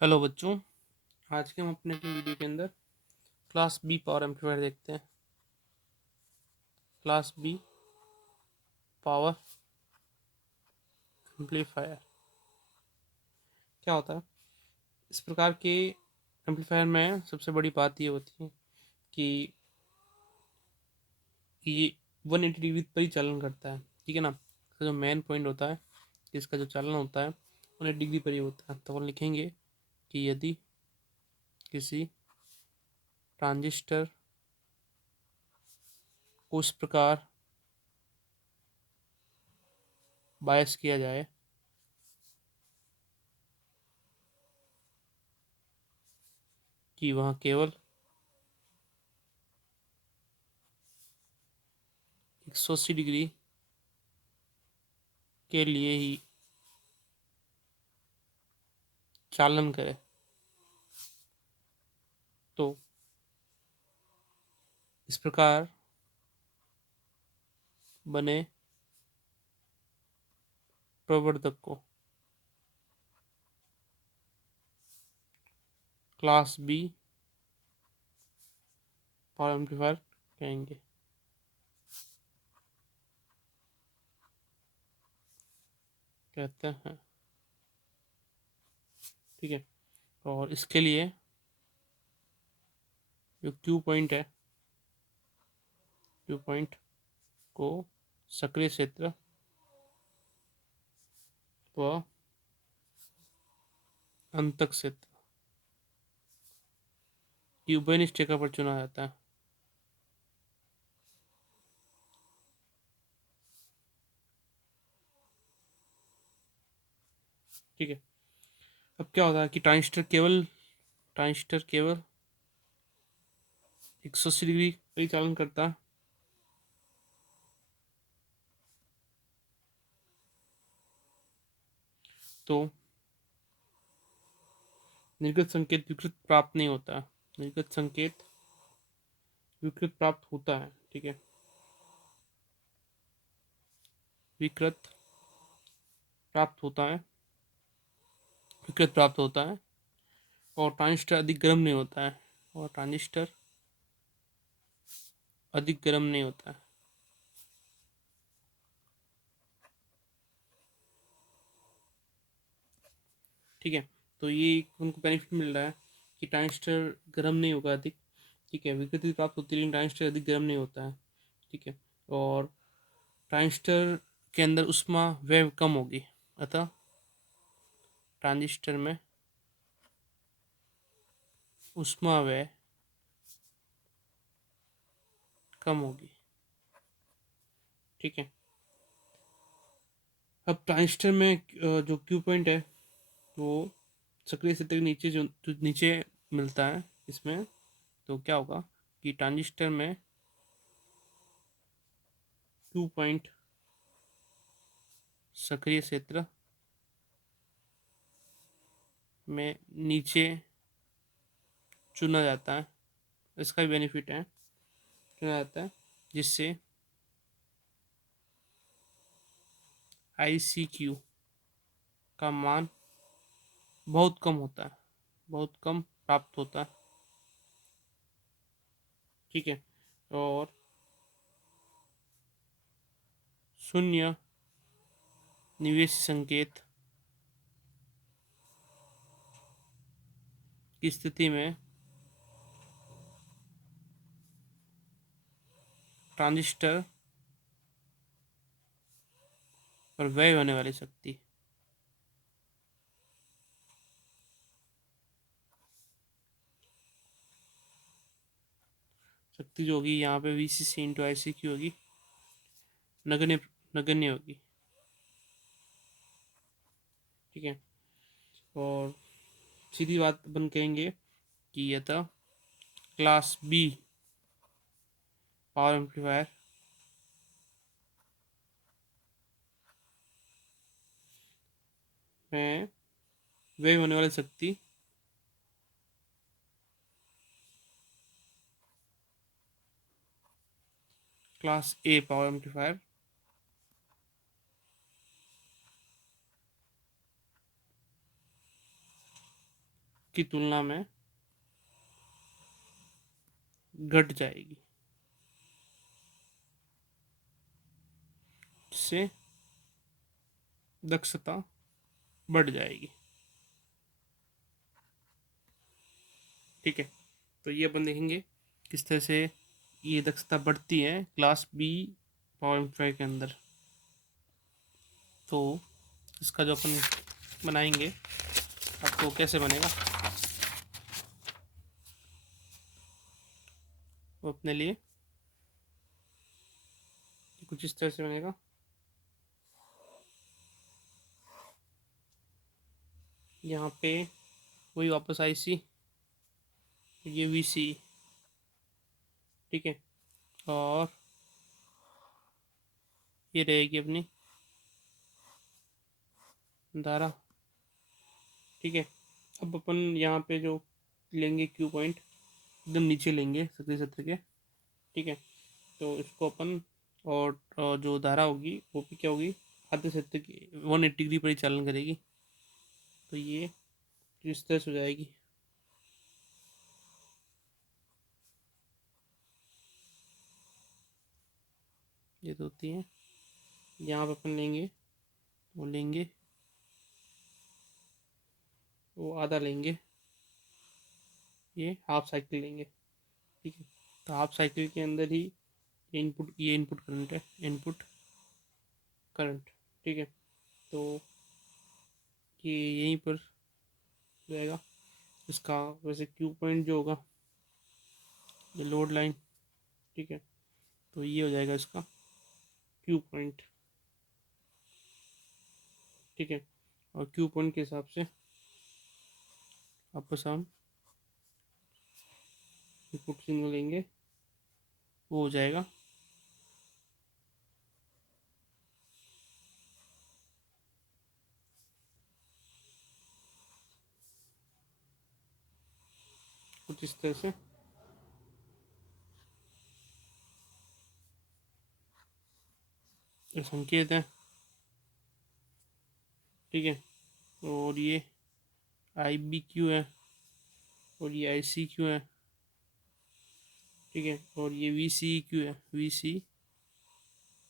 Hello बच्चों। आज के हम अपने वीडियो के अंदर क्लास बी पावर एम्पलीफायर देखते हैं। क्लास बी पावर एम्पलीफायर क्या होता है? इस प्रकार के एम्पलीफायर में सबसे बड़ी बात ये होती है कि ये 180 डिग्री पर ही चालन करता है। ठीक है ना? इसका जो मेन पॉइंट होता है, इसका जो चालन होता है 180 डिग्री पर ही होता है। तो हम लिखेंगे कि यदि किसी ट्रांजिस्टर को इस प्रकार बायस किया जाए कि वह केवल 180 डिग्री के लिए ही चालन करे, तो इस प्रकार बने प्रवर्धक को क्लास बी पावर एम्पलीफायर कहेंगे। कहते हैं। ठीक है। और इसके लिए जो क्यू पॉइंट है, क्यू पॉइंट को सक्रिय क्षेत्र व अंतक क्षेत्र की उभयनिष्ठ रेखा पर चुना जाता है। ठीक है। अब क्या होता है कि ट्रांजिस्टर केवल 180 डिग्री परिचालन करता है। तो निर्गत संकेत विकृत प्राप्त नहीं होता है। निर्गत संकेत विकृत प्राप्त होता है। ठीक है। विकृत प्राप्त होता है, विकृत प्राप्त होता है। और ट्रांजिस्टर अधिक गर्म नहीं होता है। और ट्रांजिस्टर अधिक गर्म नहीं होता है। ठीक है। तो ये उनको बेनिफिट मिल रहा है कि ट्रांजिस्टर गर्म नहीं होगा अधिक। ठीक है। विकृति प्राप्त होती है लेकिन ट्रांजिस्टर अधिक गर्म नहीं होता है। ठीक है। और ट्रांजिस्टर के अंदर ऊष्मा व्यय कम होगी, अतः ट्रांजिस्टर में ऊष्मा व्यय कम होगी। ठीक है। अब ट्रांजिस्टर में जो क्यू पॉइंट है वो सक्रिय क्षेत्र के नीचे जो नीचे मिलता है इसमें। तो क्या होगा कि ट्रांजिस्टर में क्यू पॉइंट सक्रिय क्षेत्र में नीचे चुना जाता है। इसका भी बेनिफिट है, चुना जाता है जिससे ICQ का मान बहुत कम होता है, बहुत कम प्राप्त होता है। ठीक है। और शून्य निवेश संकेत की स्थिति में ट्रांजिस्टर पर व्यय होने वाली शक्ति शक्ति जो होगी यहाँ पे VCC इंटू ICQ होगी, नगण्य नगण्य होगी। ठीक है। और सीधी बात अपन कहेंगे कि यह था क्लास बी पावर एम्पलीफायर में व्यय होने वाली शक्ति क्लास ए पावर एम्पलीफायर की तुलना में घट जाएगी, जिससे दक्षता बढ़ जाएगी। ठीक है, तो ये अपन देखेंगे किस तरह से ये दक्षता बढ़ती है क्लास बी पावर एम्पलीफायर के अंदर। तो इसका जो अपन बनाएंगे, आपको कैसे बनेगा वो अपने लिए कुछ इस तरह से बनेगा। यहाँ पे वही वापस आई सी, ये वी सी। ठीक है, और ये रहेगी अपनी धारा। ठीक है, अब अपन यहाँ पे जो लेंगे क्यू पॉइंट एकदम नीचे लेंगे सक्रिय क्षेत्र के। ठीक है, तो इसको अपन और जो धारा होगी वो भी क्या होगी, आधे क्षेत्र की 180 डिग्री परिचालन करेगी। तो ये इस तरह से हो जाएगी। ये तो होती है, यहाँ पे अपन लेंगे वो लेंगे वो आधा लेंगे, ये हाफ साइकिल लेंगे। ठीक है, तो हाफ साइकिल के अंदर ही ये इनपुट करंट है, इनपुट करंट। ठीक है, तो ये यहीं पर जाएगा इसका। वैसे क्यू पॉइंट जो होगा ये लोड लाइन। ठीक है, तो ये हो जाएगा इसका क्यू पॉइंट। ठीक है, और क्यू पॉइंट के हिसाब से वापस हम इनपुट सिग्नल लेंगे, वो हो जाएगा कुछ इस तरह से। ये संकेत है। ठीक है, और ये आई बी क्यू है, और ये आई सी क्यू है। ठीक है, और ये वी सी क्यू है, वी सी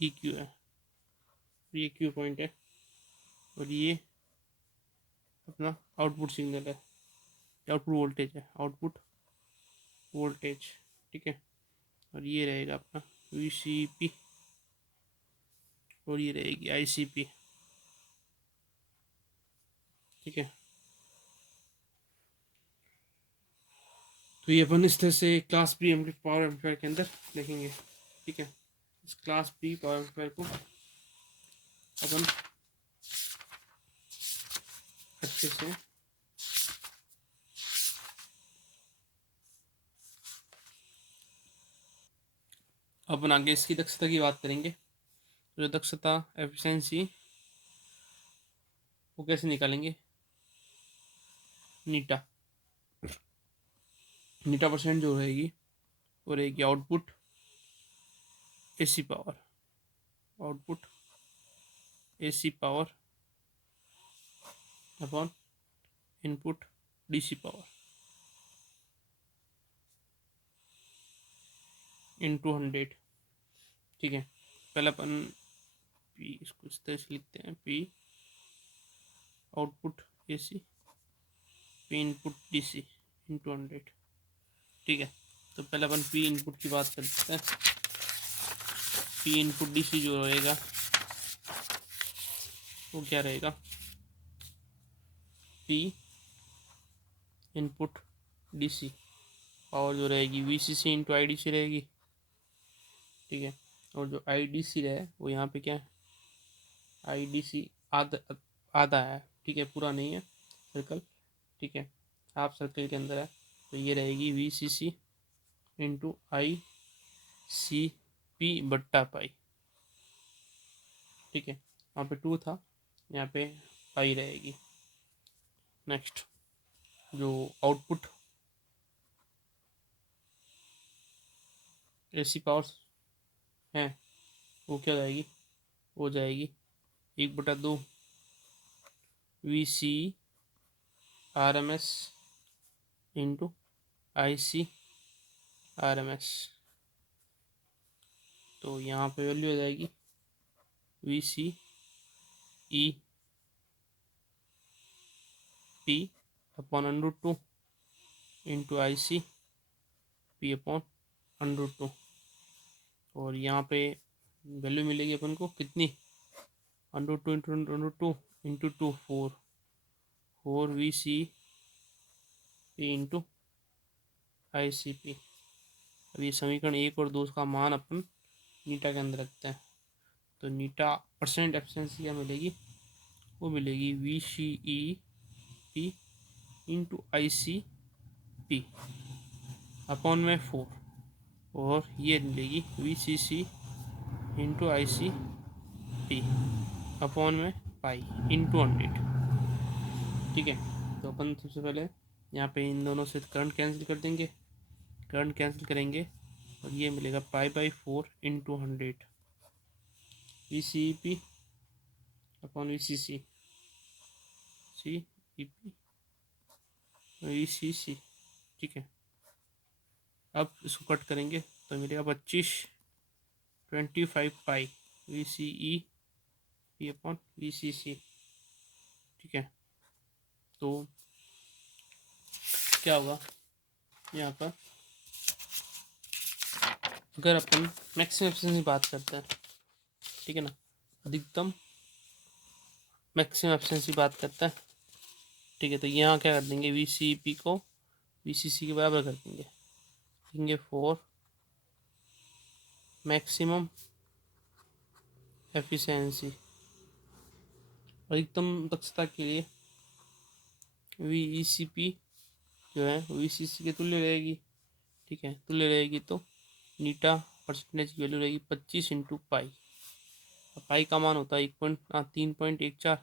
ई क्यू है, ये क्यू पॉइंट है। और ये अपना आउटपुट सिग्नल है, आउटपुट वोल्टेज है, आउटपुट वोल्टेज। ठीक है, और ये रहेगा अपना वी सी पी, और ये रहेगी आई सी पी। ठीक है, तो ये अपन इस तरह से क्लास बी पावर एम्पलीफायर के अंदर देखेंगे। ठीक है, इस क्लास बी पावर एम्पलीफायर को अपन अच्छे से अपन आगे इसकी दक्षता की बात करेंगे। जो दक्षता एफिशिएंसी वो कैसे निकालेंगे, नीटा। नीटा परसेंट जो रहेगी वो रहेगी output AC power, output AC power upon input DC power into 100। ठीक है, पहले अपन पी इसको इस तरह से लिखते हैं, P output AC, P input DC into 100। ठीक है, तो पहले अपन पी इनपुट की बात करते हैं। पी इनपुट डीसी जो रहेगा वो क्या रहेगा, पी इनपुट डीसी पावर जो रहेगी V C C into I D C रहेगी। ठीक है, और जो आई डी सी रहे वो यहाँ पे क्या है, आई डी सी आधा आधा है। ठीक है, पूरा नहीं है सर्कल। ठीक है, हाफ सर्कल के अंदर है। तो ये रहेगी V C C into I C P बट्टा पाई। ठीक है, यहाँ पे 2 था, यहाँ पे पाई रहेगी। नेक्स्ट जो आउटपुट एसी पावर है वो क्या जाएगी, वो जाएगी 1/2 V C R M S into IC/RMS। तो यहाँ पे वैल्यू आ जाएगी VCEP upon √2 into ICP upon √2। और यहाँ पे वैल्यू मिलेगी अपन को कितनी, √2 into into 2 4 VCP into ICP। अब ये समीकरण 1 और 2 का मान अपन नीटा के अंदर रखते हैं। तो नीटा परसेंट एफिशिएंसी क्या मिलेगी, वो मिलेगी VCEP इंटू ICP अपॉन में 4, और ये मिलेगी VCC इंटू ICP अपॉन में पाई इंटू 100। ठीक है, तो अपन सबसे पहले यहाँ पे इन दोनों से करंट कैंसिल कर देंगे, करंट कैंसिल करेंगे और ये मिलेगा पाई/4 into 100 VCEP upon VCC VCC। ठीक है, अब इसको कट करेंगे तो मिलेगा 25 पाई VCEP अपॉन VCC। ठीक है, तो क्या होगा यहाँ पर, अगर अपन मैक्सिमम एफिशिएंसी बात करते हैं, ठीक है ना, अधिकतम मैक्सिमम एफिशिएंसी बात करते हैं, ठीक है, तो यहाँ क्या कर देंगे, VCEP को VCC के बराबर कर देंगे, लिखेंगे 4 मैक्सिमम एफिशिएंसी, अधिकतम दक्षता के लिए VECP जो है VCC के तुल्य रहेगी। ठीक है, तुल्य रहेगी तो नीटा परसेंटेज की वैल्यू रहेगी 25 इंटू पाई। पाई का मान होता है 3.14।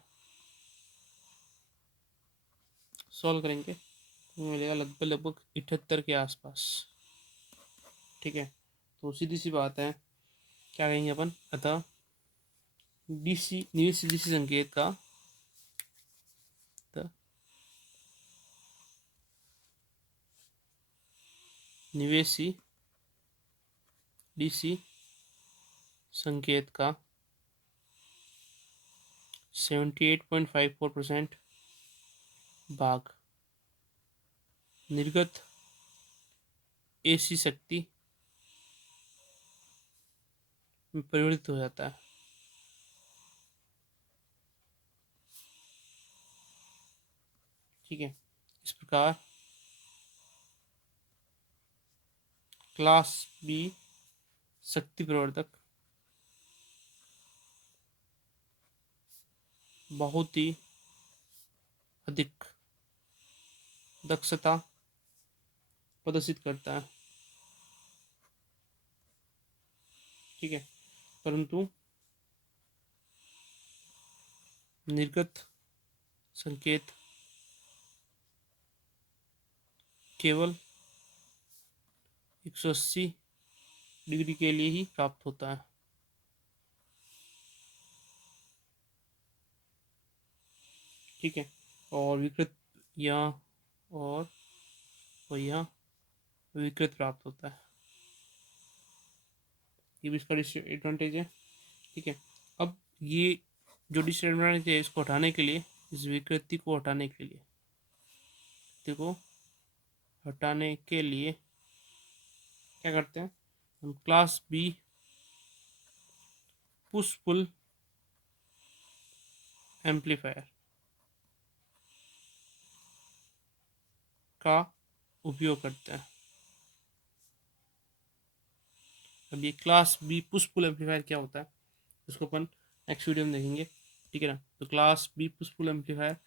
सॉल्व करेंगे तो मिलेगा लगभग 78 के आसपास। ठीक है, तो सीधी सी बात है, क्या कहेंगे अपन, अतः DC निवेश DC संकेत का निवेशी DC संकेत का 78.54% भाग निर्गत AC शक्ति में परिवर्तित हो जाता है। ठीक है, इस प्रकार क्लास B शक्ति प्रवर्धक बहुत ही अधिक दक्षता प्रदर्शित करता है। ठीक है, परंतु निर्गत संकेत केवल 180 डिग्री के लिए ही प्राप्त होता है। ठीक है, और विकृत यहाँ और यहाँ विकृत प्राप्त होता है, ये भी इसका डिसएडवांटेज है। ठीक है, अब ये जो डिसएडवांटेज है, इसको हटाने के लिए, इस विकृति को हटाने के लिए, क्या करते हैं हम, class B push pull amplifier का उपयोग करते हैं। अब ये class B push pull amplifier क्या होता है, इसको अपन नेक्स्ट वीडियो में देखेंगे। ठीक है ना, तो class B push pull amplifier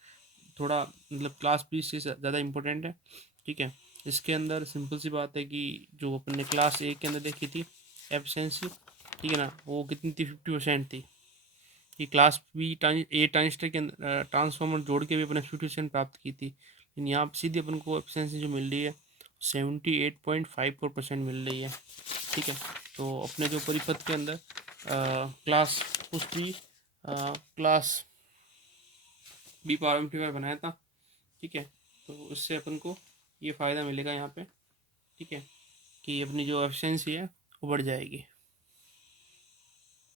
थोड़ा मतलब क्लास B से ज़्यादा इम्पोर्टेंट है। ठीक है, इसके अंदर सिंपल सी बात है कि जो अपन ने क्लास A के अंदर देखी थी एफिशिएंसी, ठीक है ना, वो कितनी थी, 50% थी। कि क्लास A ट्रांजिस्टर के अंदर ट्रांसफार्मर जोड़ के भी अपने 50% प्राप्त की थी, लेकिन यहाँ सीधे अपन को एफिशिएंसी जो मिल रही है 78.54% मिल रही है। ठीक है, तो अपने जो परिपथ के अंदर क्लास B पावर एम्पलीफायर बनाया था। ठीक है, तो इससे अपन को ये फ़ायदा मिलेगा यहाँ पे, ठीक है, कि अपनी जो एफिशिएंसी है वो बढ़ जाएगी।